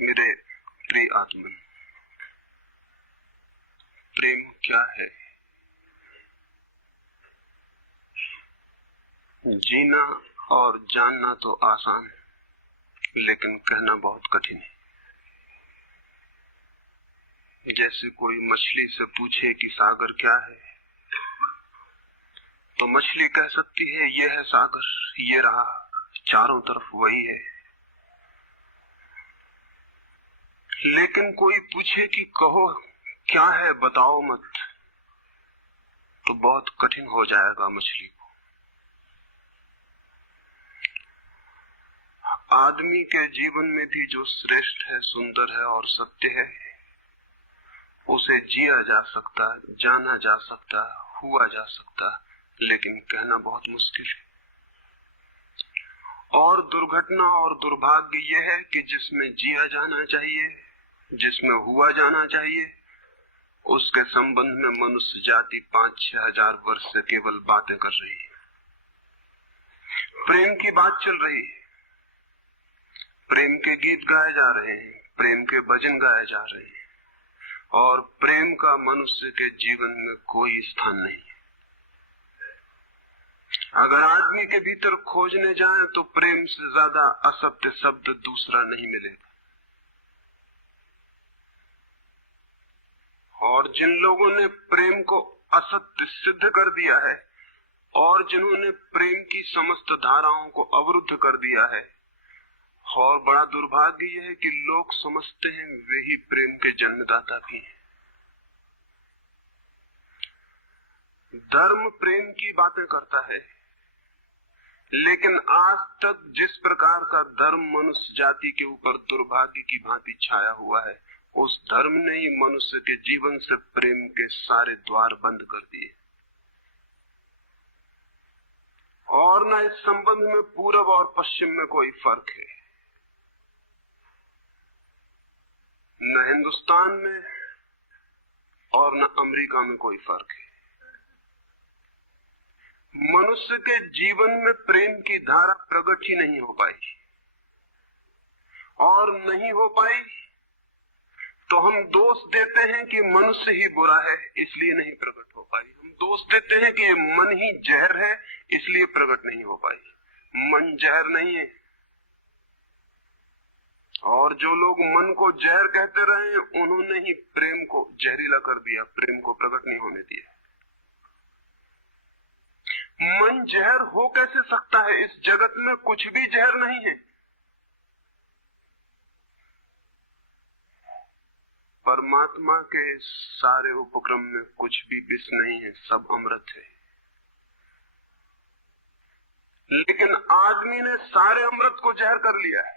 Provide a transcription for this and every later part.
मेरे प्रिय आत्मन, प्रेम क्या है? जीना और जानना तो आसान है, लेकिन कहना बहुत कठिन है। जैसे कोई मछली से पूछे कि सागर क्या है, तो मछली कह सकती है ये है सागर, ये रहा, चारों तरफ वही है। लेकिन कोई पूछे कि कहो क्या है, बताओ मत, तो बहुत कठिन हो जाएगा मछली को। आदमी के जीवन में भी जो श्रेष्ठ है, सुंदर है और सत्य है, उसे जिया जा सकता, जाना जा सकता, हुआ जा सकता, लेकिन कहना बहुत मुश्किल है। और दुर्घटना और दुर्भाग्य यह है कि जिसमें जिया जाना चाहिए, जिसमें हुआ जाना चाहिए, उसके संबंध में मनुष्य जाति 5-6 हजार वर्ष से केवल बातें कर रही है। प्रेम की बात चल रही है, प्रेम के गीत गाए जा रहे हैं, प्रेम के भजन गाए जा रहे हैं, और प्रेम का मनुष्य के जीवन में कोई स्थान नहीं। अगर आदमी के भीतर खोजने जाएं तो प्रेम से ज्यादा असत्य शब्द दूसरा नहीं मिलेगा। और जिन लोगों ने प्रेम को असत्य सिद्ध कर दिया है और जिन्होंने प्रेम की समस्त धाराओं को अवरुद्ध कर दिया है, और बड़ा दुर्भाग्य यह है कि लोग समझते हैं वे ही प्रेम के जन्मदाता भी हैं। धर्म प्रेम की बातें करता है, लेकिन आज तक जिस प्रकार का धर्म मनुष्य जाति के ऊपर दुर्भाग्य की भांति छाया हुआ है, उस धर्म ने ही मनुष्य के जीवन से प्रेम के सारे द्वार बंद कर दिए। और न इस संबंध में पूरब और पश्चिम में कोई फर्क है, न हिंदुस्तान में और न अमेरिका में कोई फर्क है। मनुष्य के जीवन में प्रेम की धारा प्रकट ही नहीं हो पाई, और नहीं हो पाई तो हम दोष देते हैं कि मनुष्य ही बुरा है, इसलिए नहीं प्रकट हो पाई। हम दोष देते हैं कि मन ही जहर है, इसलिए प्रकट नहीं हो पाई। मन जहर नहीं है, और जो लोग मन को जहर कहते रहे, उन्होंने ही प्रेम को जहरीला कर दिया, प्रेम को प्रकट नहीं होने दिया। मन जहर हो कैसे सकता है? इस जगत में कुछ भी जहर नहीं है। परमात्मा के सारे उपक्रम में कुछ भी विष नहीं है, सब अमृत है। लेकिन आदमी ने सारे अमृत को जहर कर लिया है,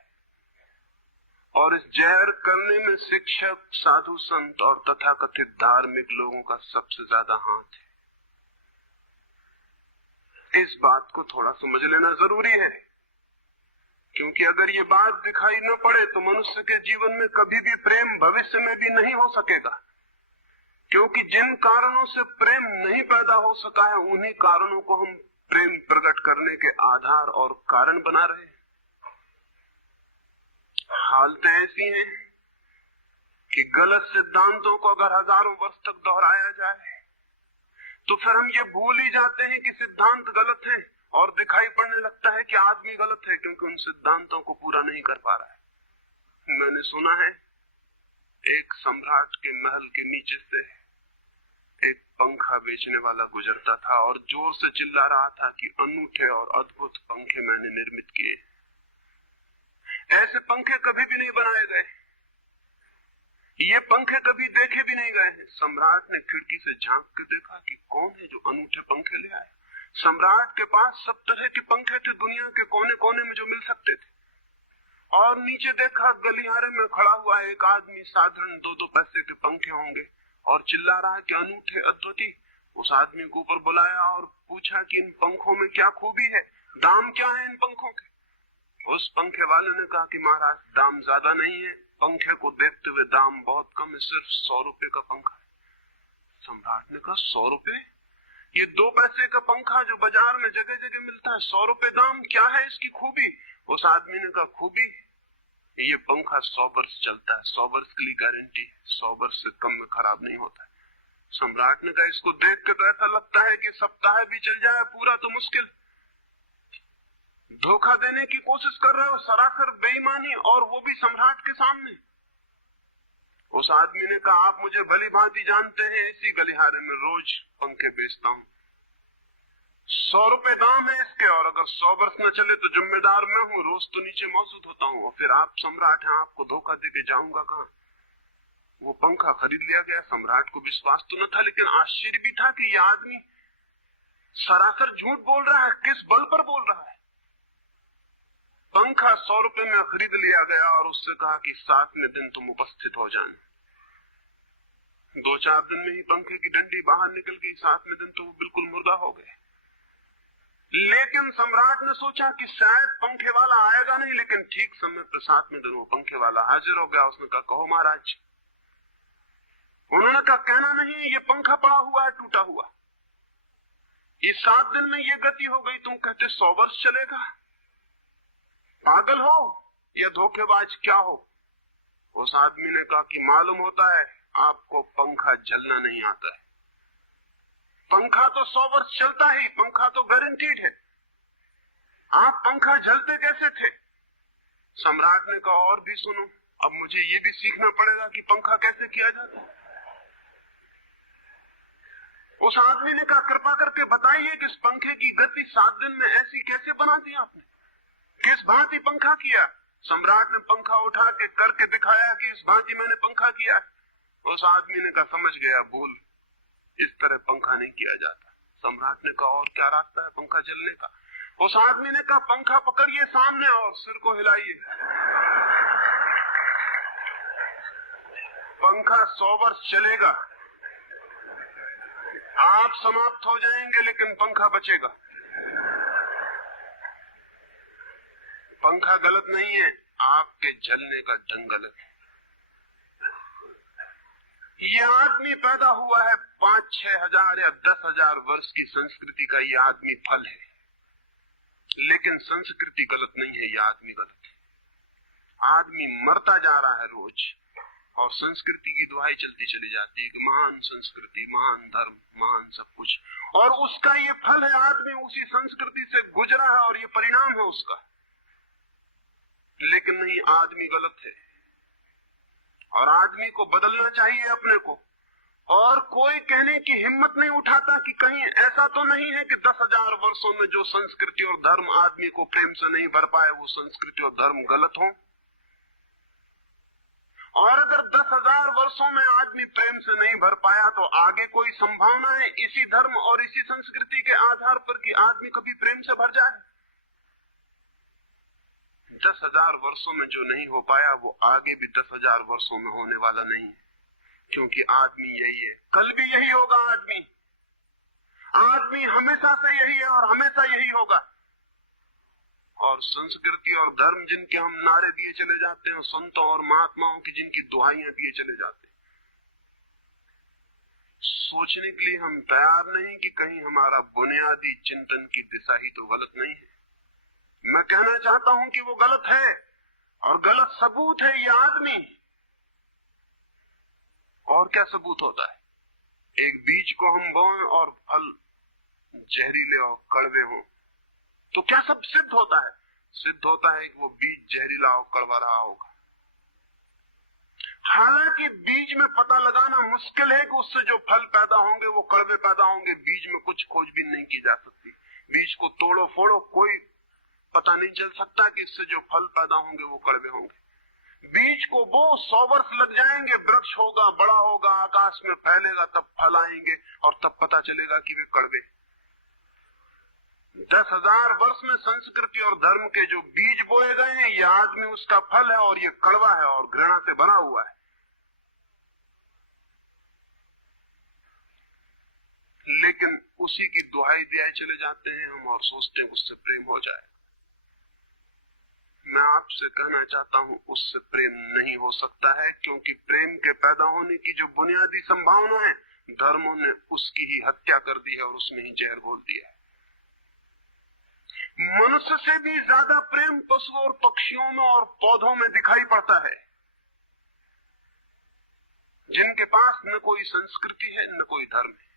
और इस जहर करने में शिक्षक, साधु संत और तथाकथित धार्मिक लोगों का सबसे ज्यादा हाथ है। इस बात को थोड़ा समझ लेना जरूरी है, क्योंकि अगर ये बात दिखाई न पड़े तो मनुष्य के जीवन में कभी भी प्रेम भविष्य में भी नहीं हो सकेगा। क्योंकि जिन कारणों से प्रेम नहीं पैदा हो सका है, उन्हीं कारणों को हम प्रेम प्रकट करने के आधार और कारण बना रहे हैं। हालतें ऐसी हैं कि गलत सिद्धांतों को अगर हजारों वर्ष तक दोहराया जाए तो फिर हम ये भूल ही जाते हैं कि सिद्धांत गलत है, और दिखाई पड़ने लगता है कि आदमी गलत है, क्योंकि उन सिद्धांतों को पूरा नहीं कर पा रहा है। मैंने सुना है एक सम्राट के महल के नीचे से एक पंखा बेचने वाला गुजरता था और जोर से चिल्ला रहा था कि अनूठे और अद्भुत पंखे मैंने निर्मित किए। ऐसे पंखे कभी भी नहीं बनाए गए, ये पंखे कभी देखे भी नहीं गए हैं। सम्राट ने खिड़की से झांक के देखा कि कौन है जो अनूठे पंखे ले आए। सम्राट के पास सब तरह के पंखे थे, दुनिया के कोने कोने में जो मिल सकते थे। और नीचे देखा, गलियारे में खड़ा हुआ एक आदमी, साधारण 2-2 पैसे के पंखे होंगे, और चिल्ला रहा है कि अनूठे, अद्भुत। उस आदमी को ऊपर बुलाया और पूछा कि इन पंखों में क्या खूबी है, दाम क्या है इन पंखों के। उस पंखे वाले ने कहा कि महाराज, दाम ज्यादा नहीं है, पंखे को देखते हुए दाम बहुत कम है, सिर्फ 100 रुपए का पंखा है। सम्राट ने कहा 100 रुपए? ये 2 पैसे का पंखा जो बाजार में जगह जगह मिलता है, 100 रुपए दाम, क्या है इसकी खूबी? उस आदमी ने कहा खूबी, ये पंखा 100 वर्ष चलता है, 100 वर्ष के लिए गारंटी, 100 वर्ष से कम में खराब नहीं होता है। सम्राट ने कहा इसको देख के तो ऐसा लगता है कि सप्ताह भी चल जाए पूरा तो मुश्किल। धोखा देने की कोशिश कर रहे हो, सरासर बेईमानी, और वो भी सम्राट के सामने। उस आदमी ने कहा आप मुझे भली भांति जानते हैं, इसी गलिहारे में रोज पंखे बेचता हूं, 100 रुपए दाम है इसके, और अगर 100 वर्ष न चले तो जिम्मेदार मैं हूं, रोज तो नीचे मौजूद होता हूं, और फिर आप सम्राट हैं, आपको धोखा देके जाऊंगा कहां। वो पंखा खरीद लिया गया। सम्राट को विश्वास तो न था, लेकिन आश्चर्य भी था कि यह आदमी सरासर झूठ बोल रहा है, किस बल पर बोल रहा है। पंखा 100 रुपए में खरीद लिया गया और उससे कहा कि 7वें दिन तुम उपस्थित हो जाए। 2-4 दिन में ही पंखे की डंडी बाहर निकल गई, 7वें दिन तो वो बिल्कुल मुर्दा हो गए। लेकिन सम्राट ने सोचा कि शायद पंखे वाला आएगा नहीं, लेकिन ठीक समय पर 7वें दिन वो पंखे वाला हाजिर हो गया। उसने कहा कहो महाराज। उन्होंने कहा कहना नहीं, ये पंखा पड़ा हुआ है टूटा हुआ, ये 7 दिन में ये गति हो गई, तुम कहते 100 वर्ष चलेगा। पागल हो या धोखेबाज क्या हो। उस आदमी ने कहा कि मालूम होता है आपको पंखा जलना नहीं आता है, पंखा तो 100 वर्ष चलता ही, पंखा तो गारंटीड है, आप पंखा जलते कैसे थे। सम्राट ने कहा और भी सुनो, अब मुझे ये भी सीखना पड़ेगा कि पंखा कैसे किया जाता है। उस आदमी ने कहा कृपा करके बताइए कि इस पंखे की गति 7 दिन में ऐसी कैसे बना दी आपने, किस भांति पंखा किया। सम्राट ने पंखा उठा के करके दिखाया कि इस भांति मैंने पंखा किया। उस आदमी ने कहा समझ गया, बोल इस तरह पंखा नहीं किया जाता। सम्राट ने कहा और क्या रास्ता है पंखा चलने का। उस आदमी ने कहा पंखा पकड़िए सामने और सिर को हिलाइए, पंखा 100 वर्ष चलेगा, आप समाप्त हो जाएंगे लेकिन पंखा बचेगा। पंखा गलत नहीं है, आपके जलने का ढंग गलत है। ये आदमी पैदा हुआ है 5-6 हजार या 10 हजार वर्ष की संस्कृति का, ये आदमी फल है, लेकिन संस्कृति गलत नहीं है, ये आदमी गलत है। आदमी मरता जा रहा है रोज, और संस्कृति की दुहाई चलती चली जाती है कि महान संस्कृति, महान धर्म, महान सब कुछ, और उसका ये फल है। आदमी उसी संस्कृति से गुजरा है और ये परिणाम है उसका। लेकिन नहीं, आदमी गलत है और आदमी को बदलना चाहिए अपने को। और कोई कहने की हिम्मत नहीं उठाता कि कहीं ऐसा तो नहीं है कि 10,000 वर्षों में जो संस्कृति और धर्म आदमी को प्रेम से नहीं भर पाए, वो संस्कृति और धर्म गलत हो। और अगर 10,000 वर्षों में आदमी प्रेम से नहीं भर पाया, तो आगे कोई संभावना है इसी धर्म और इसी संस्कृति के आधार पर कि आदमी कभी प्रेम से भर जाए। 10,000 वर्षों में जो नहीं हो पाया, वो आगे भी 10,000 वर्षों में होने वाला नहीं है, क्योंकि आदमी यही है, कल भी यही होगा। आदमी हमेशा से यही है और हमेशा यही होगा। और संस्कृति और धर्म जिनके हम नारे दिए चले जाते हैं, संतों और महात्माओं की जिनकी दुहाइयां दिए चले जाते हैं, सोचने के लिए हम तैयार नहीं कि कहीं हमारा बुनियादी चिंतन की दिशा ही तो गलत नहीं है। मैं कहना चाहता हूं कि वो गलत है, और गलत सबूत है ये आदमी। और क्या सबूत होता है? एक बीज को हम बोएं और फल जहरीले और कड़वे हों, तो क्या सब सिद्ध होता है? सिद्ध होता है कि वो बीज जहरीला और कड़वा रहा होगा। हालांकि बीज में पता लगाना मुश्किल है कि उससे जो फल पैदा होंगे वो कड़वे पैदा होंगे। बीज में कुछ खोजबीन नहीं की जा सकती। बीज को तोड़ो फोड़ो, कोई पता नहीं चल सकता कि इससे जो फल पैदा होंगे वो कड़वे होंगे। बीज को वो 100 वर्ष लग जाएंगे, वृक्ष होगा, बड़ा होगा, आकाश में फैलेगा, तब फल आएंगे और तब पता चलेगा कि वे कड़वे। 10,000 वर्ष में संस्कृति और धर्म के जो बीज बोए गए हैं, ये आदमी उसका फल है और ये कड़वा है और घृणा से भरा हुआ है। लेकिन उसी की दुहाई दिए चले जाते हैं हम और सोचते हैं उससे प्रेम हो जाए। मैं आपसे कहना चाहता हूं उससे प्रेम नहीं हो सकता है, क्योंकि प्रेम के पैदा होने की जो बुनियादी संभावना है, धर्मों ने उसकी ही हत्या कर दी है और उसमें ही जहर घोल दिया है। मनुष्य से भी ज्यादा प्रेम तो पशुओं और पक्षियों में और पौधों में दिखाई पड़ता है, जिनके पास न कोई संस्कृति है न कोई धर्म है।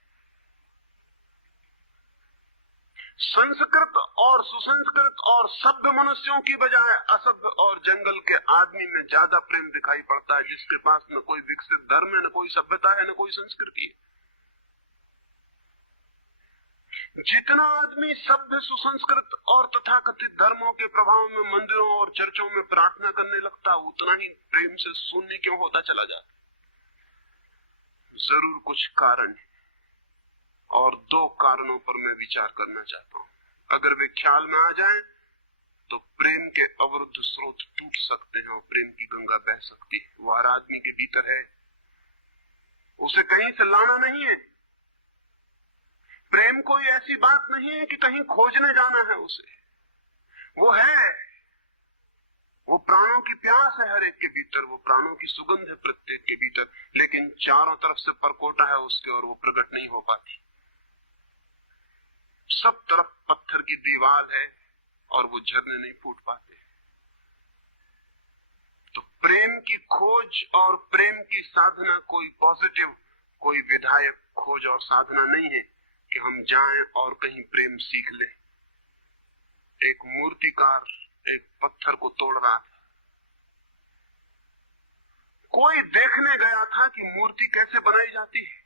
संस्कृत और सुसंस्कृत और सभ्य मनुष्यों की बजाय असभ्य और जंगल के आदमी में ज्यादा प्रेम दिखाई पड़ता है, जिसके पास न कोई विकसित धर्म है, न कोई सभ्यता है, न कोई संस्कृति है। जितना आदमी सभ्य, सुसंस्कृत और तथाकथित धर्मों के प्रभाव में मंदिरों और चर्चों में प्रार्थना करने लगता, उतना ही प्रेम से शून्य क्यों होता चला जाता? जरूर कुछ कारण है, और दो कारणों पर मैं विचार करना चाहता हूं। अगर वे ख्याल में आ जाएं, तो प्रेम के अवरुद्ध स्रोत टूट सकते हैं और प्रेम की गंगा बह सकती है। वो हर आदमी के भीतर है, उसे कहीं से लाना नहीं है। प्रेम कोई ऐसी बात नहीं है कि कहीं खोजने जाना है उसे, वो है। वो प्राणों की प्यास है हर एक के भीतर, वो प्राणों की सुगंध है प्रत्येक के भीतर, लेकिन चारों तरफ से परकोटा है उसके और वो प्रकट नहीं हो पाती। सब तरफ पत्थर की दीवार है और वो झरने नहीं फूट पाते। तो प्रेम की खोज और प्रेम की साधना कोई पॉजिटिव, कोई विधायक खोज और साधना नहीं है कि हम जाएं और कहीं प्रेम सीख लें। एक मूर्तिकार एक पत्थर को तोड़ रहा था, कोई देखने गया था कि मूर्ति कैसे बनाई जाती है।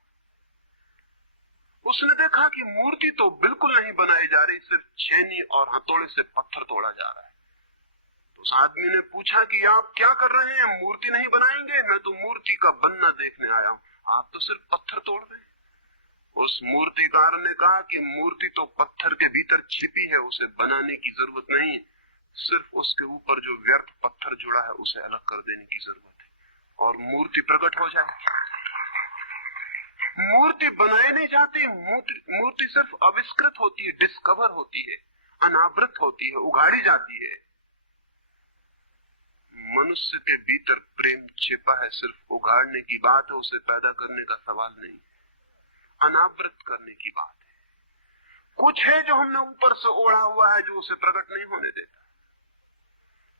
उसने देखा कि मूर्ति तो बिल्कुल नहीं बनाई जा रही, सिर्फ छेनी और हथौड़े से पत्थर तोड़ा जा रहा है। तो उस आदमी ने पूछा कि आप क्या कर रहे हैं, मूर्ति नहीं बनाएंगे? मैं तो मूर्ति का बनना देखने आया हूं, आप तो सिर्फ पत्थर तोड़ रहे हैं। उस मूर्तिकार ने कहा कि मूर्ति तो पत्थर के भीतर छिपी है, उसे बनाने की जरूरत नहीं है, सिर्फ उसके ऊपर जो व्यर्थ पत्थर जुड़ा है उसे अलग कर देने की जरूरत है और मूर्ति प्रकट हो जाएगी। मूर्ति बनाई नहीं जाती, मूर्ति सिर्फ आविष्कृत होती है, डिस्कवर होती है, अनावृत होती है, उगाड़ी जाती है। मनुष्य के भीतर प्रेम छिपा है, सिर्फ उगाड़ने की बात है, उसे पैदा करने का सवाल नहीं, अनावृत करने की बात है। कुछ है जो हमने ऊपर से ओढ़ा हुआ है, जो उसे प्रकट नहीं होने देता।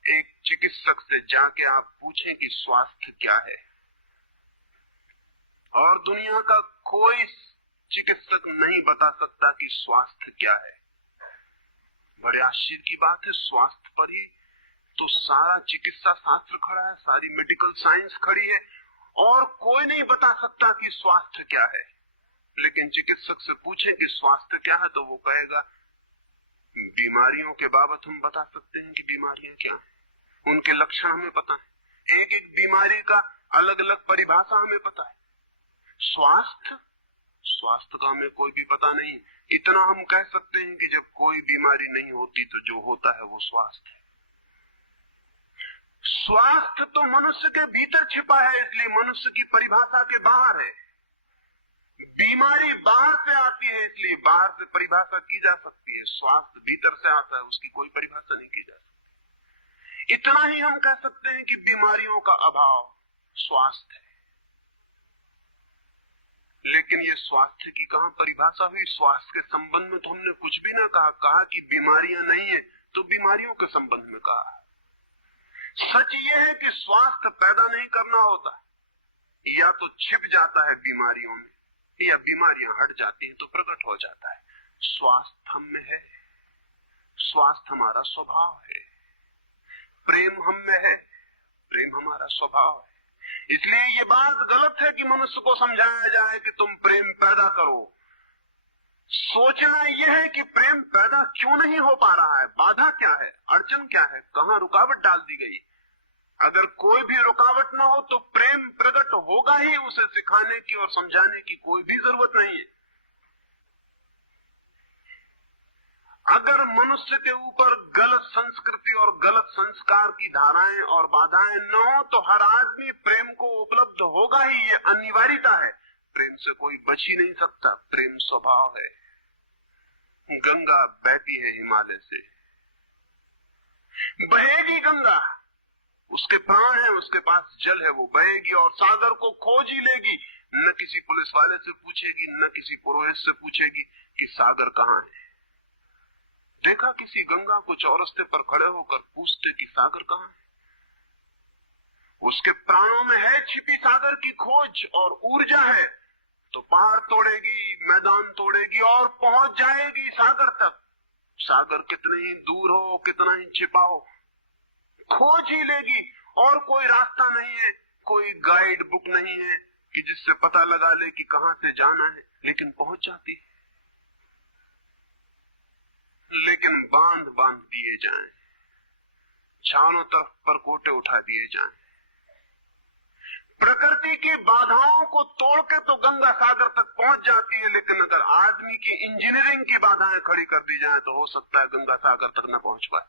एक चिकित्सक से जाके आप पूछें कि स्वास्थ्य क्या है, और दुनिया का कोई चिकित्सक नहीं बता सकता कि स्वास्थ्य क्या है। बड़े आश्चर्य की बात है, स्वास्थ्य पर ही तो सारा चिकित्सा शास्त्र खड़ा है, सारी मेडिकल साइंस खड़ी है, और कोई नहीं बता सकता कि स्वास्थ्य क्या है। लेकिन चिकित्सक से पूछें कि स्वास्थ्य क्या है, तो वो कहेगा बीमारियों के बाबत हम बता सकते हैं कि बीमारियां क्या हैं, उनके लक्षण हमें पता है, एक एक बीमारी का अलग अलग परिभाषा हमें पता है। स्वास्थ्य का हमें कोई भी पता नहीं। इतना हम कह सकते हैं कि जब कोई बीमारी नहीं होती तो जो होता है वो स्वास्थ्य है। स्वास्थ्य तो मनुष्य के भीतर छिपा है, इसलिए मनुष्य की परिभाषा के बाहर है। बीमारी बाहर से आती है, इसलिए बाहर से परिभाषा की जा सकती है। स्वास्थ्य भीतर से आता है, उसकी कोई परिभाषा नहीं की जा सकती। इतना ही हम कह सकते हैं कि बीमारियों का अभाव स्वास्थ्य है। लेकिन ये स्वास्थ्य की कहां परिभाषा हुई? स्वास्थ्य के संबंध में तो हमने कुछ भी ना कहा कि बीमारियां नहीं है, तो बीमारियों के संबंध में कहा। सच ये है कि स्वास्थ्य पैदा नहीं करना होता, या तो छिप जाता है बीमारियों में, या बीमारियां हट जाती हैं तो प्रकट हो जाता है। स्वास्थ्य हम में है, स्वास्थ्य हमारा स्वभाव है, प्रेम हम में है, प्रेम हमारा स्वभाव है। इसलिए ये बात गलत है कि मनुष्य को समझाया जाए कि तुम प्रेम पैदा करो। सोचना यह है कि प्रेम पैदा क्यों नहीं हो पा रहा है, बाधा क्या है, अड़चन क्या है, कहां रुकावट डाल दी गई। अगर कोई भी रुकावट ना हो तो प्रेम प्रकट होगा ही। उसे सिखाने की और समझाने की कोई भी जरूरत नहीं है। अगर मनुष्य के ऊपर गलत संस्कृति और गलत संस्कार की धाराएं और बाधाएं न हो तो हर आदमी प्रेम को उपलब्ध होगा ही, ये अनिवार्यता है। प्रेम से कोई बच ही नहीं सकता, प्रेम स्वभाव है। गंगा बहती है हिमालय से, बहेगी गंगा, उसके प्राण है, उसके पास जल है, वो बहेगी और सागर को खोज ही लेगी। न किसी पुलिस वाले से पूछेगी, न किसी पुरोहित से पूछेगी कि सागर कहाँ है। देखा किसी गंगा को चौरस्ते पर खड़े होकर पूछते पूछते कि सागर कहाँ है। उसके प्राणों में है छिपी सागर की खोज और ऊर्जा है, तो पहाड़ तोड़ेगी, मैदान तोड़ेगी और पहुंच जाएगी सागर तक। सागर कितने ही दूर हो, कितना ही छिपा हो, खोज ही लेगी। और कोई रास्ता नहीं है, कोई गाइड बुक नहीं है कि जिससे पता लगा ले कि कहां से जाना है, लेकिन पहुंच जाती है। लेकिन बांध बांध दिए जाएं, चारों तरफ परकोटे उठा दिए जाएं, प्रकृति की बाधाओं को तोड़ के तो गंगा सागर तक पहुंच जाती है, लेकिन अगर आदमी की इंजीनियरिंग की बाधाएं खड़ी कर दी जाए तो हो सकता है गंगा सागर तक न पहुंच पाए।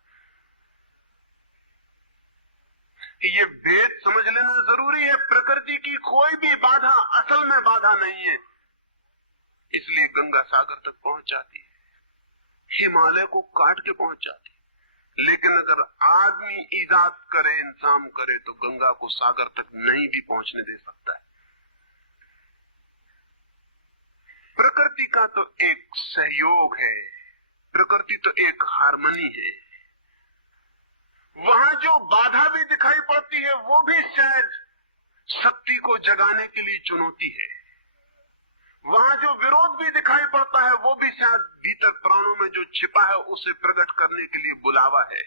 ये भेद समझ लेना जरूरी है। प्रकृति की कोई भी बाधा असल में बाधा नहीं है, इसलिए गंगा सागर तक पहुंच जाती है, हिमालय को काट के पहुंच जाती है। लेकिन अगर आदमी ईजाद करे, इंतजाम करे, तो गंगा को सागर तक नहीं भी पहुंचने दे सकता है। प्रकृति का तो एक सहयोग है, प्रकृति तो एक हार्मनी है। वहां जो बाधा भी दिखाई पड़ती है वो भी शायद शक्ति को जगाने के लिए चुनौती है। वहां जो विरोध भी दिखाई पड़ता है वो भी शायद भीतर प्राणों में जो छिपा है उसे प्रकट करने के लिए बुलावा है।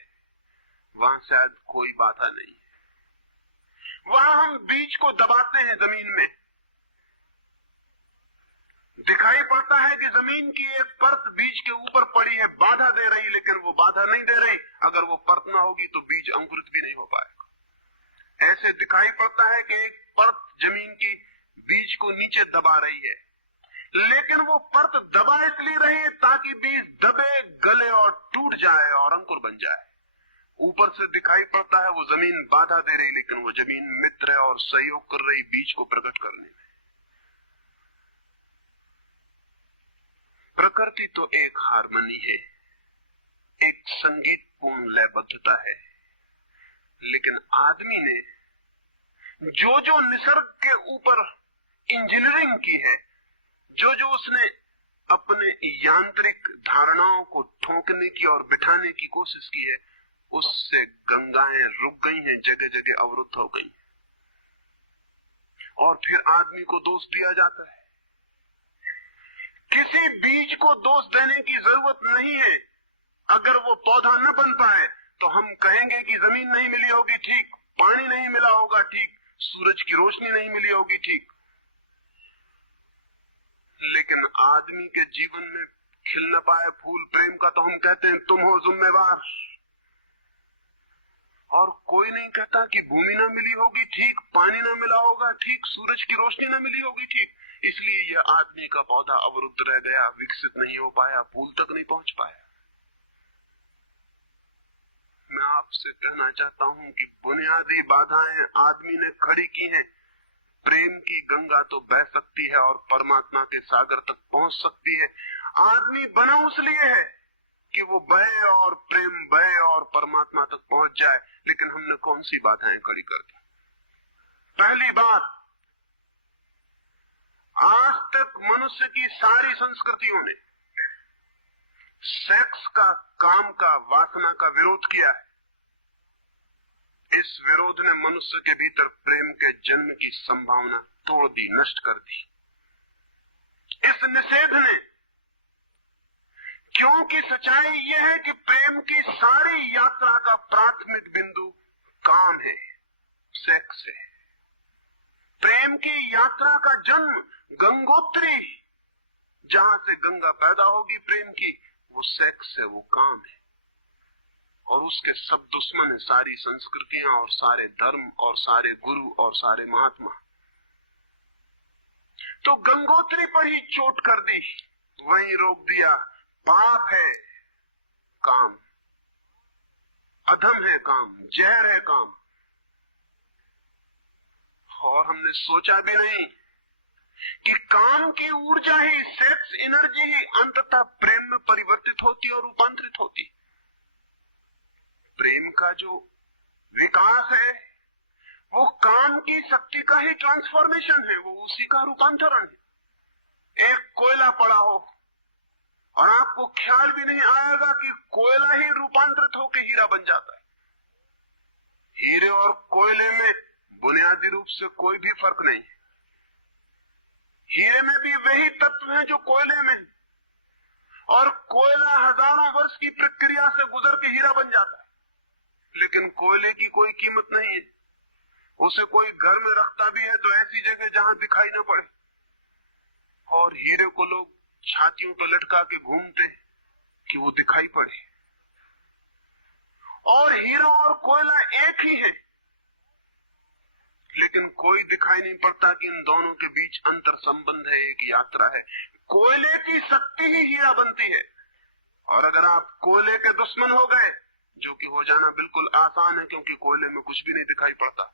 वहां शायद कोई बाधा नहीं है। वहां हम बीज को दबाते हैं जमीन में, दिखाई पड़ता है कि जमीन की एक परत बीज के ऊपर पड़ी है, बाधा दे रही, लेकिन वो बाधा नहीं दे रही। अगर वो परत ना होगी तो बीज अंकुरित भी नहीं हो पाएगा। ऐसे दिखाई पड़ता है कि एक परत जमीन की बीज को नीचे दबा रही है, लेकिन वो परत दबा इसलिए रही है ताकि बीज दबे, गले और टूट जाए और अंकुर बन जाए। ऊपर से दिखाई पड़ता है वो जमीन बाधा दे रही, लेकिन वो जमीन मित्र है और सहयोग कर रही बीज को प्रकट करने में। प्रकृति तो एक हार्मनी है, एक संगीतपूर्ण लयबद्धता है, लेकिन आदमी ने जो जो निसर्ग के ऊपर इंजीनियरिंग की है, जो जो उसने अपने यांत्रिक धारणाओं को ठोकने की और बिठाने की कोशिश की है, उससे गंगाएं रुक गई हैं, जगह जगह अवरुद्ध हो गई। और फिर आदमी को दोष दिया जाता है। किसी बीज को दोष देने की जरूरत नहीं है। अगर वो पौधा न बन पाए तो हम कहेंगे कि जमीन नहीं मिली होगी, ठीक, पानी नहीं मिला होगा, ठीक, सूरज की रोशनी नहीं मिली होगी, ठीक, लेकिन आदमी के जीवन में खिल न पाए फूल प्रेम का तो हम कहते हैं तुम हो जिम्मेवार। और कोई नहीं कहता कि भूमि ना मिली होगी, ठीक, पानी ना मिला होगा, ठीक, सूरज की रोशनी ना मिली होगी, ठीक, इसलिए यह आदमी का पौधा अवरुद्ध रह गया, विकसित नहीं हो पाया, फूल तक नहीं पहुंच पाया। मैं आपसे कहना चाहता हूं कि बुनियादी बाधाएं आदमी ने खड़ी की हैं। प्रेम की गंगा तो बह सकती है और परमात्मा के सागर तक पहुंच सकती है। आदमी बना उसलिए है कि वो बहे और प्रेम बहे और परमात्मा तक पहुंच जाए, लेकिन हमने कौन सी बाधाएं खड़ी कर दी? पहली बात, आज तक मनुष्य की सारी संस्कृतियों ने सेक्स का, काम का, वासना का विरोध किया है। इस विरोध ने मनुष्य के भीतर प्रेम के जन्म की संभावना तोड़ दी, नष्ट कर दी। इस निषेध ने, क्योंकि सच्चाई यह है कि प्रेम की सारी यात्रा का प्राथमिक बिंदु काम है, सेक्स है। प्रेम की यात्रा का जन्म गंगोत्री, जहां से गंगा पैदा होगी प्रेम की, वो सेक्स है, वो काम है। और उसके सब दुश्मन है, सारी संस्कृतियां और सारे धर्म और सारे गुरु और सारे महात्मा। तो गंगोत्री पर ही चोट कर दी, वहीं रोक दिया। पाप है काम, अधम है काम, जहर है काम। और हमने सोचा भी नहीं कि काम की ऊर्जा ही, सेक्स एनर्जी ही अंततः प्रेम में परिवर्तित होती और रूपांतरित होती। प्रेम का जो विकास है वो काम की शक्ति का ही ट्रांसफॉर्मेशन है, वो उसी का रूपांतरण है। एक कोयला पड़ा हो और आपको ख्याल भी नहीं आएगा कि कोयला ही रूपांतरित होकर हीरा बन जाता है। हीरे और कोयले में बुनियादी रूप से कोई भी फर्क नहीं। हीरे में भी वही तत्व हैं जो कोयले में, और कोयला हजारों वर्ष की प्रक्रिया से गुजर के हीरा बन जाता है, लेकिन कोयले की कोई कीमत नहीं है। उसे कोई घर में रखता भी है तो ऐसी जगह जहां दिखाई न पड़े, और हीरे को लोग छातियों पर लटका के घूमते कि वो दिखाई पड़े। और हीरा और कोयला एक ही है, लेकिन कोई दिखाई नहीं पड़ता कि इन दोनों के बीच अंतर संबंध है, एक यात्रा है। कोयले की शक्ति ही हीरा बनती है, और अगर आप कोयले के दुश्मन हो गए, जो कि हो जाना बिल्कुल आसान है क्योंकि कोयले में कुछ भी नहीं दिखाई पड़ता,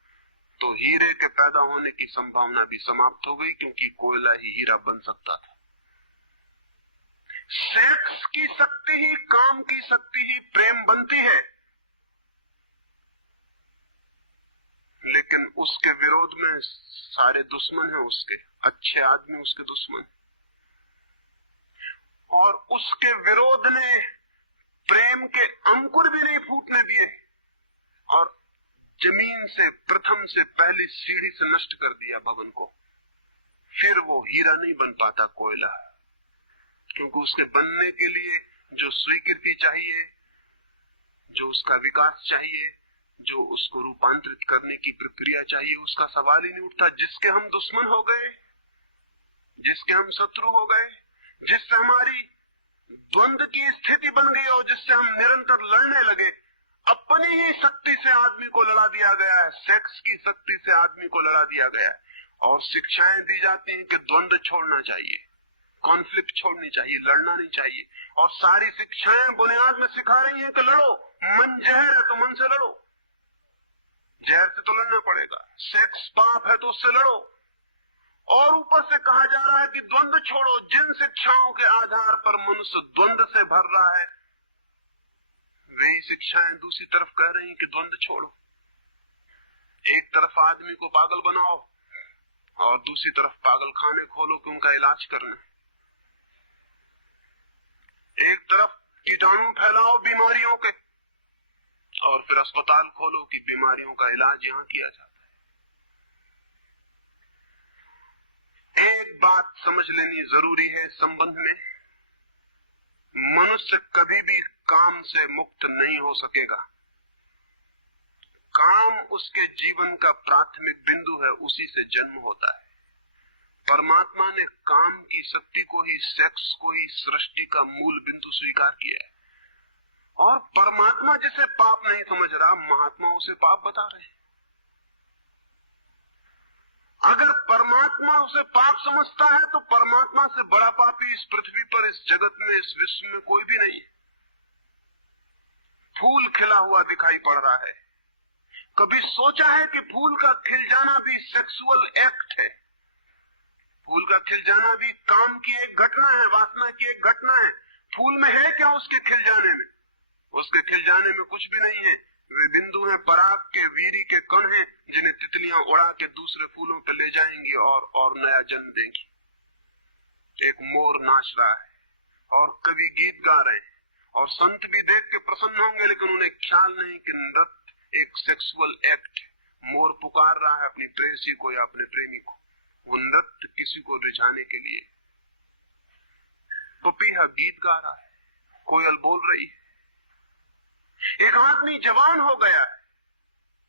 तो हीरे के पैदा होने की संभावना भी समाप्त हो गई, क्योंकि कोयला ही हीरा बन सकता था। सेक्स की शक्ति ही, काम की शक्ति ही प्रेम बनती है, लेकिन उसके विरोध में सारे दुश्मन हैं उसके, अच्छे आदमी उसके दुश्मन, और उसके विरोध ने प्रेम के अंकुर भी नहीं फूटने दिए, और जमीन से प्रथम से पहली सीढ़ी से नष्ट कर दिया भवन को। फिर वो हीरा नहीं बन पाता कोयला, क्योंकि उसके बनने के लिए जो स्वीकृति चाहिए, जो उसका विकास चाहिए, जो उसको रूपांतरित करने की प्रक्रिया चाहिए, उसका सवाल ही नहीं उठता। जिसके हम दुश्मन हो गए, जिसके हम शत्रु हो गए, जिससे हमारी द्वंद्व की स्थिति बन गई और जिससे हम निरंतर लड़ने लगे, अपनी ही शक्ति से आदमी को लड़ा दिया गया है, सेक्स की शक्ति से आदमी को लड़ा दिया गया है। और शिक्षाएं दी जाती हैं कि द्वंद्व छोड़ना चाहिए, कॉन्फ्लिक्ट छोड़नी चाहिए, लड़ना नहीं चाहिए, और सारी शिक्षाएं बुनियाद में सिखा रही हैं कि लड़ो, मन जहर है तो मन से लड़ो, जहर से तो लड़ना पड़ेगा, सेक्स पाप है तो उससे लड़ो। और ऊपर से कहा जा रहा है कि द्वंद्व छोड़ो। जिन शिक्षाओं के आधार पर मनुष्य द्वंद्व से भर रहा है, वही शिक्षाएं दूसरी तरफ कह रही हैं कि द्वंद्व छोड़ो। एक तरफ आदमी को पागल बनाओ और दूसरी तरफ पागल खाने खोलो कि उनका इलाज करना। एक तरफ कीटाणु फैलाओ बीमारियों के, और फिर अस्पताल खोलो कि बीमारियों का इलाज यहां किया जाता है। एक बात समझ लेनी जरूरी है संबंध में, मनुष्य कभी भी काम से मुक्त नहीं हो सकेगा। काम उसके जीवन का प्राथमिक बिंदु है, उसी से जन्म होता है। परमात्मा ने काम की शक्ति को ही, सेक्स को ही सृष्टि का मूल बिंदु स्वीकार किया है, और परमात्मा जिसे पाप नहीं समझ रहा, महात्मा उसे पाप बता रहे हैं। अगर परमात्मा उसे पाप समझता है तो परमात्मा से बड़ा पापी इस पृथ्वी पर, इस जगत में, इस विश्व में कोई भी नहीं है। फूल खिला हुआ दिखाई पड़ रहा है, कभी सोचा है कि फूल का खिल जाना भी सेक्सुअल एक्ट है? फूल का खिल जाना भी काम की एक घटना है, वासना की एक घटना है। फूल में है क्या उसके खिल जाने में? उसके खिल जाने में कुछ भी नहीं है। वे बिंदु हैं, पराग के, वीरी के कण हैं, जिन्हें तितलियां उड़ा के दूसरे फूलों पे ले जाएंगी और नया जन्म देंगी। एक मोर नाच रहा है और कवि गीत गा रहे हैं, और संत भी देख के प्रसन्न होंगे, लेकिन उन्हें ख्याल नहीं कि नृत्य एक सेक्सुअल एक्ट। मोर पुकार रहा है अपनी प्रेयसी को या अपने प्रेमी को, वो नृत्य किसी को रिझाने के लिए। पपीहा गीत गा रहा है, कोयल बोल रही है। एक आदमी जवान हो गया है,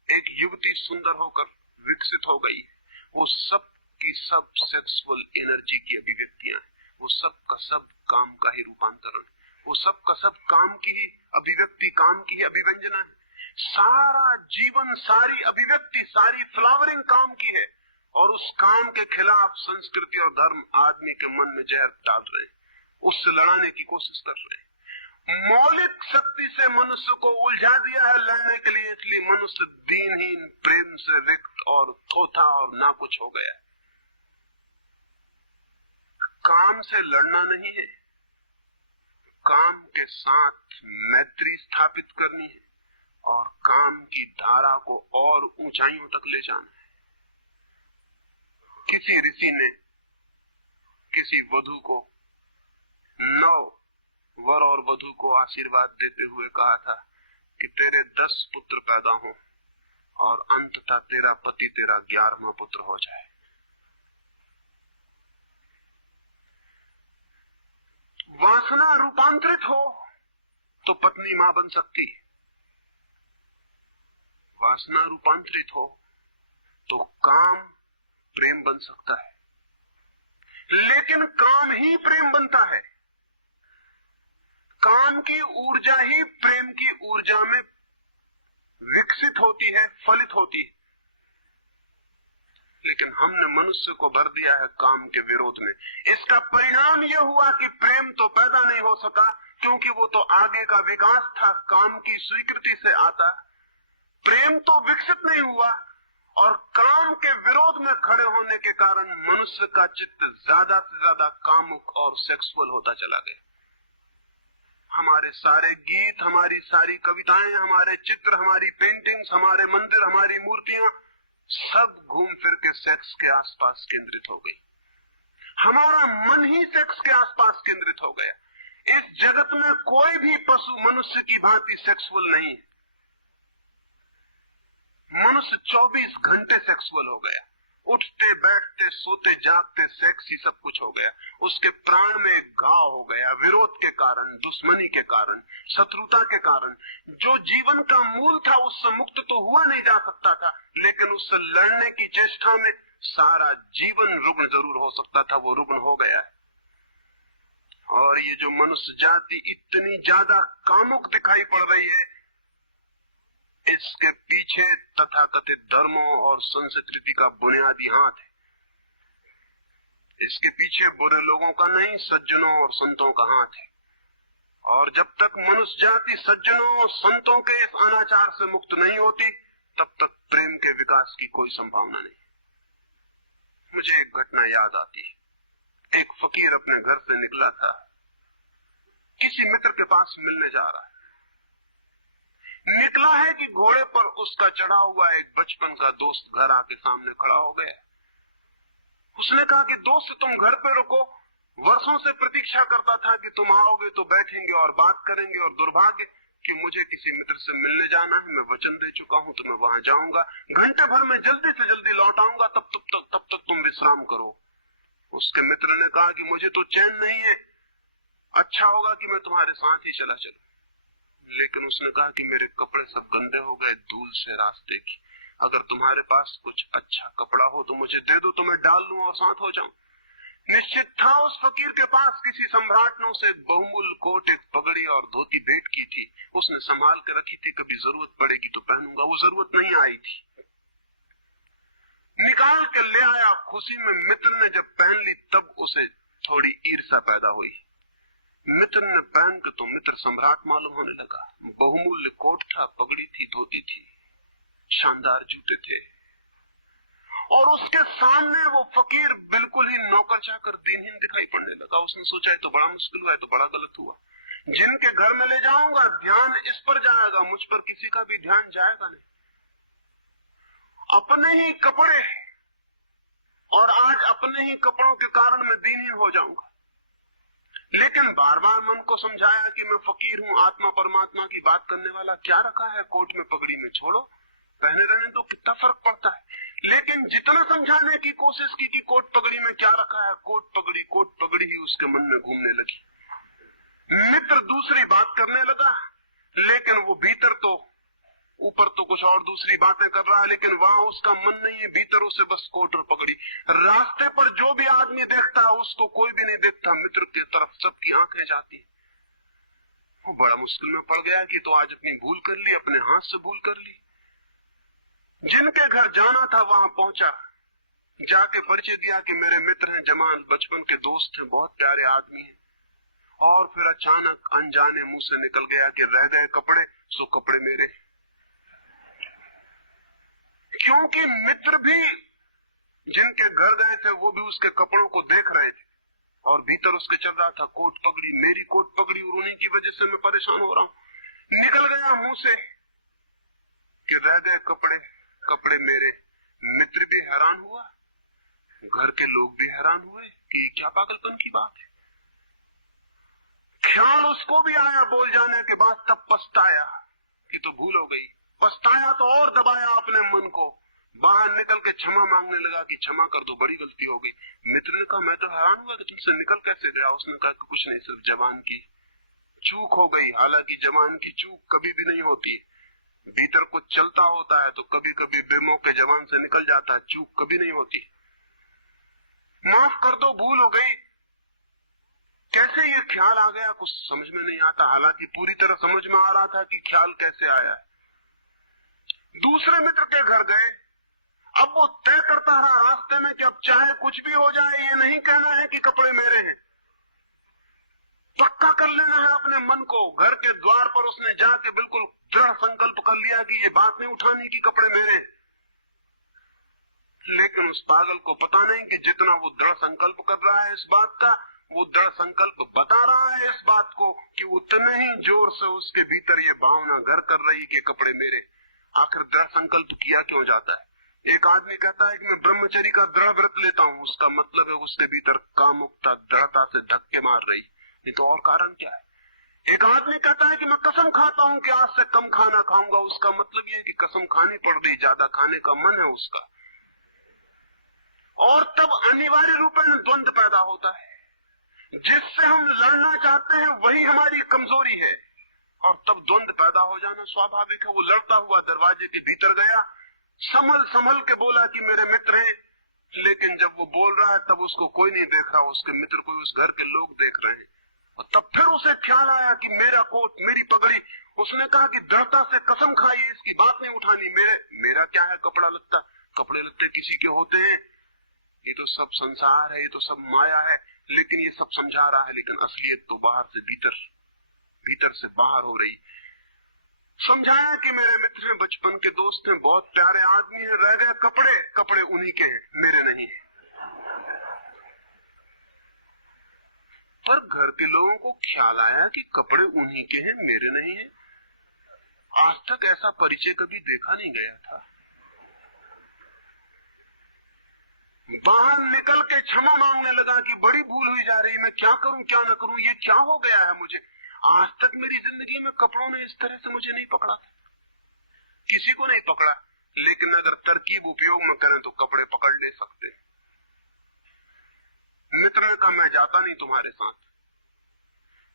एक युवती सुंदर होकर विकसित हो गई। वो सब की सब सेक्सुअल एनर्जी की अभिव्यक्तियां हैं, वो सब का सब काम का ही रूपांतरण, वो सब का सब काम की ही अभिव्यक्ति, काम की ही अभिव्यंजना है। सारा जीवन, सारी अभिव्यक्ति, सारी फ्लावरिंग काम की है, और उस काम के खिलाफ संस्कृति और धर्म आदमी के मन में जहर डाल रहे हैं, उससे लड़ाने की कोशिश कर रहे हैं। मौलिक शक्ति से मनुष्य को उलझा दिया है लड़ने के लिए, इसलिए मनुष्य दीनहीन, प्रेम से रिक्त और थोथा और नाकुछ हो गया। काम से लड़ना नहीं है, काम के साथ मैत्री स्थापित करनी है और काम की धारा को और ऊंचाइयों तक ले जाना है। किसी ऋषि ने किसी वधू को, 9 वर और वधू को आशीर्वाद देते हुए कहा था कि तेरे 10 पुत्र पैदा हों और अंततः तेरा पति तेरा 11वां पुत्र हो जाए। वासना रूपांतरित हो तो पत्नी मां बन सकती है, वासना रूपांतरित हो तो काम प्रेम बन सकता है, लेकिन काम ही प्रेम बनता है। काम की ऊर्जा ही प्रेम की ऊर्जा में विकसित होती है, फलित होती है। लेकिन हमने मनुष्य को भर दिया है काम के विरोध में। इसका परिणाम यह हुआ कि प्रेम तो पैदा नहीं हो सका, क्योंकि वो तो आगे का विकास था, काम की स्वीकृति से आता। प्रेम तो विकसित नहीं हुआ, और काम के विरोध में खड़े होने के कारण मनुष्य का चित्त ज्यादा से ज्यादा कामुक और सेक्सुअल होता चला गया। हमारे सारे गीत, हमारी सारी कविताएं, हमारे चित्र, हमारी पेंटिंग्स, हमारे मंदिर, हमारी मूर्तियां सब घूम फिर के सेक्स के आसपास केंद्रित हो गई। हमारा मन ही सेक्स के आसपास केंद्रित हो गया। इस जगत में कोई भी पशु मनुष्य की भांति सेक्सुअल नहीं है। मनुष्य 24 घंटे सेक्सुअल हो गया। उठते बैठते सोते जागते सेक्स ही सब कुछ हो गया। उसके प्राण में घाव हो गया, विरोध के कारण, दुश्मनी के कारण, शत्रुता के कारण। जो जीवन का मूल था उससे मुक्त तो हुआ नहीं जा सकता था, लेकिन उससे लड़ने की चेष्टा में सारा जीवन रुग्ण जरूर हो सकता था, वो रुग्ण हो गया है। और ये जो मनुष्य जाति इतनी ज्यादा कामुक दिखाई पड़ रही है, इसके पीछे तथाकथित धर्मों और संस्कृति का बुनियादी हाथ है। इसके पीछे बुरे लोगों का नहीं, सज्जनों और संतों का हाथ है। और जब तक मनुष्य जाति सज्जनों और संतों के इस अनाचार से मुक्त नहीं होती, तब तक प्रेम के विकास की कोई संभावना नहीं। मुझे एक घटना याद आती है। एक फकीर अपने घर से निकला था, किसी मित्र के पास मिलने जा रहा है। निकला है कि घोड़े पर उसका चढ़ा हुआ एक बचपन का दोस्त घर आके सामने खड़ा हो गया। उसने कहा कि दोस्त तुम घर पे रुको, वर्षों से प्रतीक्षा करता था कि तुम आओगे तो बैठेंगे और बात करेंगे, और दुर्भाग्य कि मुझे किसी मित्र से मिलने जाना है। मैं वचन दे चुका हूं तो मैं वहां जाऊंगा, घंटे भर में जल्दी से जल्दी लौट आऊंगा, तब तक तुम विश्राम करो। उसके मित्र ने कहा कि मुझे तो चैन नहीं है, अच्छा होगा कि मैं तुम्हारे साथ ही चला चलूं। लेकिन उसने कहा कि मेरे कपड़े सब गंदे हो गए धूल से रास्ते की, अगर तुम्हारे पास कुछ अच्छा कपड़ा हो तो मुझे दे दो, तो मैं डाल लूं और साथ हो जाऊं। निश्चित था उस फकीर के पास किसी सम्राट ने उसे बहुमूल्य कोट, एक पगड़ी और धोती भेंट की थी। उसने संभाल कर रखी थी, कभी जरूरत पड़ेगी तो पहनूंगा। वो जरूरत नहीं आई थी, निकाल के ले आया। खुशी में मित्र ने जब पहन ली तब उसे थोड़ी ईर्ष्या पैदा हुई। मित्र ने पहन के तो मित्र सम्राट मालूम होने लगा। बहुमूल्य कोट था, पगड़ी थी, धोती थी, शानदार जूते थे, और उसके सामने वो फकीर बिल्कुल ही नौकर चाकर दीनहीन दिखाई पड़ने लगा। उसने सोचा है तो बड़ा मुश्किल हुआ है, तो बड़ा गलत हुआ। जिनके घर में ले जाऊंगा ध्यान इस पर जाएगा, मुझ पर किसी का भी ध्यान जाएगा नहीं। अपने ही कपड़े, और आज अपने ही कपड़ों के कारण मैं दीनहीन हो जाऊंगा। लेकिन बार बार मन को समझाया कि मैं फकीर हूं, आत्मा परमात्मा की बात करने वाला, क्या रखा है कोट में पगड़ी में, छोड़ो, पहने रहने तो कितना फर्क पड़ता है। लेकिन जितना समझाने की कोशिश की कि कोट पगड़ी में क्या रखा है, कोट पगड़ी ही उसके मन में घूमने लगी। मित्र दूसरी बात करने लगा, लेकिन वो भीतर तो, ऊपर तो कुछ और दूसरी बातें कर रहा है, लेकिन वहां उसका मन नहीं है, भीतर उसे बस कोट और पगड़ी। रास्ते पर जो भी आदमी देखता है उसको कोई भी नहीं देखता, मित्र की तरफ सबकी आंखें जाती। वो बड़ा मुश्किल में पड़ गया कि तो आज अपनी भूल कर ली, अपने हाथ से भूल कर ली। जिनके घर जाना था वहां पहुंचा, जाके परिचय दिया कि मेरे मित्र हैं, जमाल बचपन के दोस्त हैं, बहुत प्यारे आदमी हैं। और फिर अचानक अनजाने मुंह से निकल गया कि रह गए कपड़े सो कपड़े मेरे। क्योंकि मित्र भी जिनके घर गए थे वो भी उसके कपड़ों को देख रहे थे, और भीतर उसके चल रहा था कोट पगड़ी, मेरी कोट पगड़ी, और उन्हीं की वजह से मैं परेशान हो रहा हूं। निकल गया मुंह से कि रह गए कपड़े, कपड़े मेरे। मित्र भी हैरान हुआ, घर के लोग भी हैरान हुए कि क्या पागलपन की बात है। ख्याल उसको भी आया बोल जाने के बाद, तब पछताया कि तो भूल हो गई, पछताया तो और दबाया अपने मन को, बाहर निकल के क्षमा मांगने लगा कि क्षमा कर दो, बड़ी गलती हो गई। मित्र ने कहा मैं तो हैरान हुआ कि तुमसे निकल कैसे गया। उसने कहा कि कुछ नहीं, सिर्फ जबान की चूक हो गई। हालांकि जबान की चूक कभी भी नहीं होती, भीतर कुछ चलता होता है तो कभी कभी बेमौके जबान से निकल जाता है, चूक कभी नहीं होती। माफ कर दो, भूल हो गई। कैसे ये ख्याल आ गया कुछ समझ में नहीं आता, हालांकि पूरी तरह समझ में आ रहा था कि ख्याल कैसे आया। दूसरे मित्र के घर गए। अब वो तय करता रहा रास्ते में कि अब चाहे कुछ भी हो जाए, ये नहीं कहना है कि कपड़े मेरे हैं, पक्का कर लेना है अपने मन को। घर के द्वार पर उसने जाके बिल्कुल दृढ़ संकल्प कर लिया कि ये बात नहीं उठानी कि कपड़े मेरे। लेकिन उस पागल को पता नहीं कि जितना वो दृढ़ संकल्प कर रहा है इस बात का, वो दृढ़ संकल्प बता रहा है इस बात को कि उतने ही जोर से उसके भीतर ये भावना घर कर रही कि कपड़े मेरे। आखिर दृढ़ संकल्प किया क्यों जाता है? एक आदमी कहता है कि मैं ब्रह्मचर्य का दृढ़ व्रत लेता हूँ, उसका मतलब है उसके भीतर कामुकता दृढ़ता से धक्के मार रही, नहीं तो और कारण क्या है? एक आदमी कहता है कि मैं कसम खाता हूँ कि आज से कम खाना खाऊंगा, उसका मतलब ये है कि कसम खानी पड़ रही, ज्यादा खाने का मन है उसका। और तब अनिवार्य रूप में द्वंद्व पैदा होता है। जिससे हम लड़ना चाहते हैं वही हमारी कमजोरी है, और तब द्वंद्व पैदा हो जाना स्वाभाविक है। वो लड़ता हुआ दरवाजे के भीतर गया, संभल संभल के बोला कि मेरे मित्र हैं, लेकिन जब वो बोल रहा है तब उसको कोई नहीं देख रहा, उसके मित्र कोई उस घर के लोग देख रहे हैं। और तब फिर उसे ख्याल आया कि मेरा कोट, मेरी पगड़ी। उसने कहा कि दृढ़ता से कसम खाई, इसकी बात नहीं उठानी। मेरा क्या है कपड़ा लत्ता? कपड़े लत्ते किसी के होते हैं? ये तो सब संसार है, ये तो सब माया है। लेकिन ये सब समझा रहा है, लेकिन असलियत तो बाहर से भीतर, भीतर से बाहर हो रही। समझाया कि मेरे मित्र हैं, बचपन के दोस्त हैं, बहुत प्यारे आदमी हैं, रह गए कपड़े, कपड़े उन्हीं के हैं, मेरे नहीं है। पर घर के लोगों को ख्याल आया कि कपड़े उन्हीं के हैं, मेरे नहीं है। आज तक ऐसा परिचय कभी देखा नहीं गया था। बाहर निकल के क्षमा मांगने लगा कि बड़ी भूल हुई जा रही, मैं क्या करूं क्या ना करूं, ये क्या हो गया है मुझे। आज तक मेरी जिंदगी में कपड़ों ने इस तरह से मुझे नहीं पकड़ा, किसी को नहीं पकड़ा। लेकिन अगर तरकीब उपयोग में करें तो कपड़े पकड़ ले सकते। मित्र ने कहा मैं जाता नहीं तुम्हारे साथ,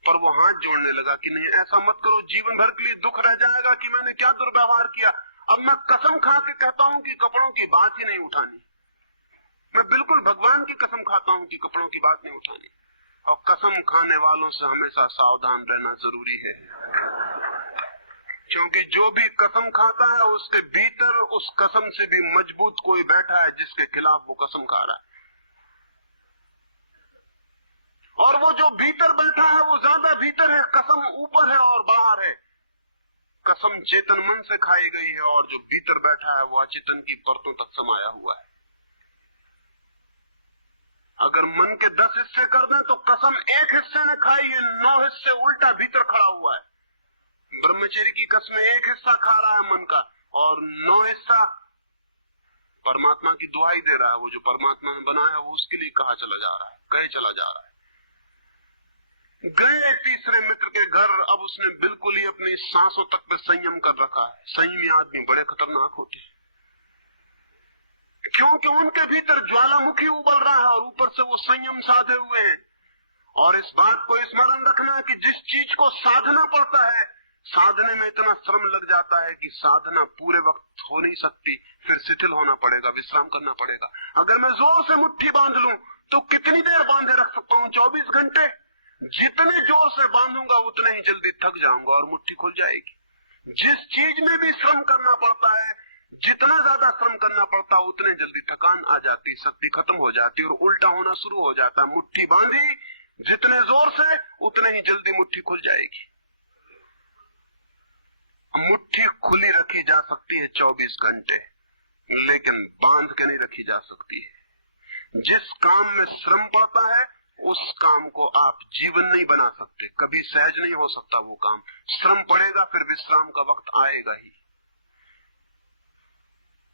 पर वो हाथ जोड़ने लगा कि नहीं ऐसा मत करो, जीवन भर के लिए दुख रह जाएगा कि मैंने क्या दुर्व्यवहार किया। अब मैं कसम खा के कहता हूं कि कपड़ों की बात ही नहीं उठानी। मैं बिल्कुल भगवान की कसम खाता हूं कि कपड़ों की बात नहीं उठानी। और कसम खाने वालों से हमेशा सावधान रहना जरूरी है, क्योंकि जो भी कसम खाता है उसके भीतर उस कसम से भी मजबूत कोई बैठा है जिसके खिलाफ वो कसम खा रहा है। और वो जो भीतर बैठा है वो ज्यादा भीतर है, कसम ऊपर है और बाहर है। कसम चेतन मन से खाई गई है, और जो भीतर बैठा है वो अचेतन की परतों तक समाया हुआ है। अगर मन के 10 हिस्से कर दें तो कसम एक हिस्से ने खाई है, 9 हिस्से उल्टा भीतर खड़ा हुआ है। ब्रह्मचर्य की कसम एक हिस्सा खा रहा है मन का, और 9 हिस्सा परमात्मा की दुहाई दे रहा है। वो जो परमात्मा ने बनाया वो उसके लिए कहा चला जा रहा है, कहे चला जा रहा है। गए तीसरे मित्र के घर। अब उसने बिल्कुल ही अपनी सांसों तक पे संयम कर रखा है। संयमी आदमी बड़े खतरनाक होते हैं, क्योंकि उनके भीतर ज्वालामुखी उबल रहा है और ऊपर से वो संयम साधे हुए हैं। और इस बात को स्मरण रखना कि जिस चीज को साधना पड़ता है, साधने में इतना श्रम लग जाता है कि साधना पूरे वक्त हो नहीं सकती, फिर शिथिल होना पड़ेगा, विश्राम करना पड़ेगा। अगर मैं जोर से मुट्ठी बांध लूं तो कितनी देर बांधे रख सकता हूँ? 24 घंटे। जितने जोर से बांधूंगा उतने ही जल्दी थक जाऊंगा और मुट्ठी खुल जाएगी। जिस चीज में भी श्रम करना पड़ता है, जितना ज्यादा श्रम करना पड़ता है उतने जल्दी थकान आ जाती, शक्ति खत्म हो जाती और उल्टा होना शुरू हो जाता। मुट्ठी बांधी जितने जोर से उतने ही जल्दी मुट्ठी खुल जाएगी। मुट्ठी खुली रखी जा सकती है 24 घंटे, लेकिन बांध के नहीं रखी जा सकती है। जिस काम में श्रम पड़ता है उस काम को आप जीवन नहीं बना सकते, कभी सहज नहीं हो सकता वो काम। श्रम पड़ेगा, फिर विश्राम का वक्त आएगा ही।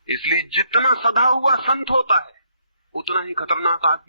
इसलिए जितना सदा हुआ संत होता है उतना ही खतरनाक आदमी